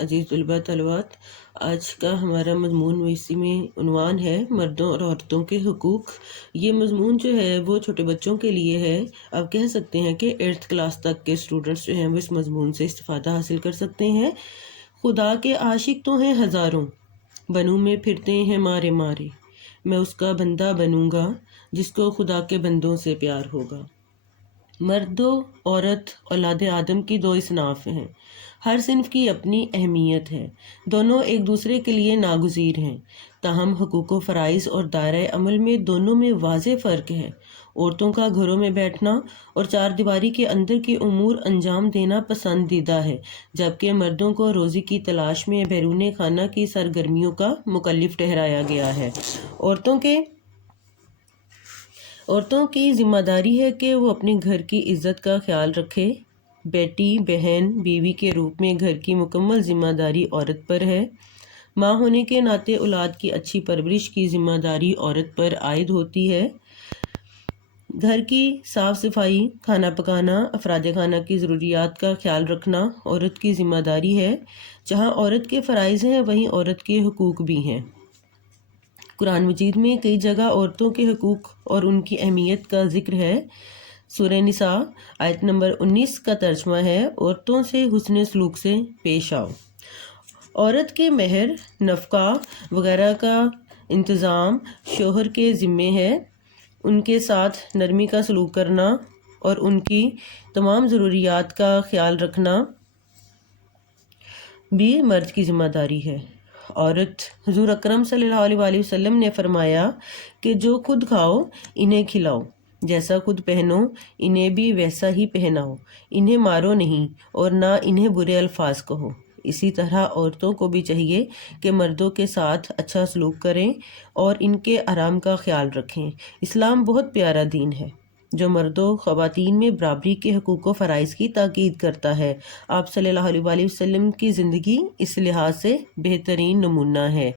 عزیز طلباء طالبات، آج کا ہمارا مضمون اسی میں عنوان ہے مردوں اور عورتوں کے حقوق۔ یہ مضمون جو ہے وہ چھوٹے بچوں کے لیے ہے۔ آپ کہہ سکتے ہیں کہ 8th کلاس تک کے اسٹوڈنٹس جو ہیں وہ اس مضمون سے استفادہ حاصل کر سکتے ہیں۔ خدا کے عاشق تو ہیں ہزاروں، بنوں میں پھرتے ہیں مارے مارے، میں اس کا بندہ بنوں گا جس کو خدا کے بندوں سے پیار ہوگا۔ مرد و عورت اولاد آدم کی دو اصناف ہیں، ہر صنف کی اپنی اہمیت ہے، دونوں ایک دوسرے کے لیے ناگزیر ہیں، تاہم حقوق و فرائض اور دائرۂ عمل میں دونوں میں واضح فرق ہے۔ عورتوں کا گھروں میں بیٹھنا اور چار دیواری کے اندر کے امور انجام دینا پسندیدہ ہے، جبکہ مردوں کو روزی کی تلاش میں بیرون خانہ کی سرگرمیوں کا مکلف ٹھہرایا گیا ہے۔ عورتوں کی ذمہ داری ہے کہ وہ اپنے گھر کی عزت کا خیال رکھے۔ بیٹی، بہن، بیوی کے روپ میں گھر کی مکمل ذمہ داری عورت پر ہے۔ ماں ہونے کے ناطے اولاد کی اچھی پرورش کی ذمہ داری عورت پر عائد ہوتی ہے۔ گھر کی صاف صفائی، کھانا پکانا، افراد خانہ کی ضروریات کا خیال رکھنا عورت کی ذمہ داری ہے۔ جہاں عورت کے فرائض ہیں وہیں عورت کے حقوق بھی ہیں۔ قرآن مجید میں کئی جگہ عورتوں کے حقوق اور ان کی اہمیت کا ذکر ہے۔ سورہ نساء آیت نمبر 19 کا ترجمہ ہے، عورتوں سے حسن سلوک سے پیش آؤ۔ عورت کے مہر، نفقہ وغیرہ کا انتظام شوہر کے ذمے ہے۔ ان کے ساتھ نرمی کا سلوک کرنا اور ان کی تمام ضروریات کا خیال رکھنا بھی مرد کی ذمہ داری ہے۔ حضور اکرم صلی اللہ علیہ وسلم نے فرمایا کہ جو خود کھاؤ انہیں کھلاؤ، جیسا خود پہنو انہیں بھی ویسا ہی پہناؤ، انہیں مارو نہیں اور نہ انہیں برے الفاظ کہو۔ اسی طرح عورتوں کو بھی چاہیے کہ مردوں کے ساتھ اچھا سلوک کریں اور ان کے آرام کا خیال رکھیں۔ اسلام بہت پیارا دین ہے جو مرد و خواتین میں برابری کے حقوق و فرائض کی تاکید کرتا ہے۔ آپ صلی اللہ علیہ وسلم کی زندگی اس لحاظ سے بہترین نمونہ ہے۔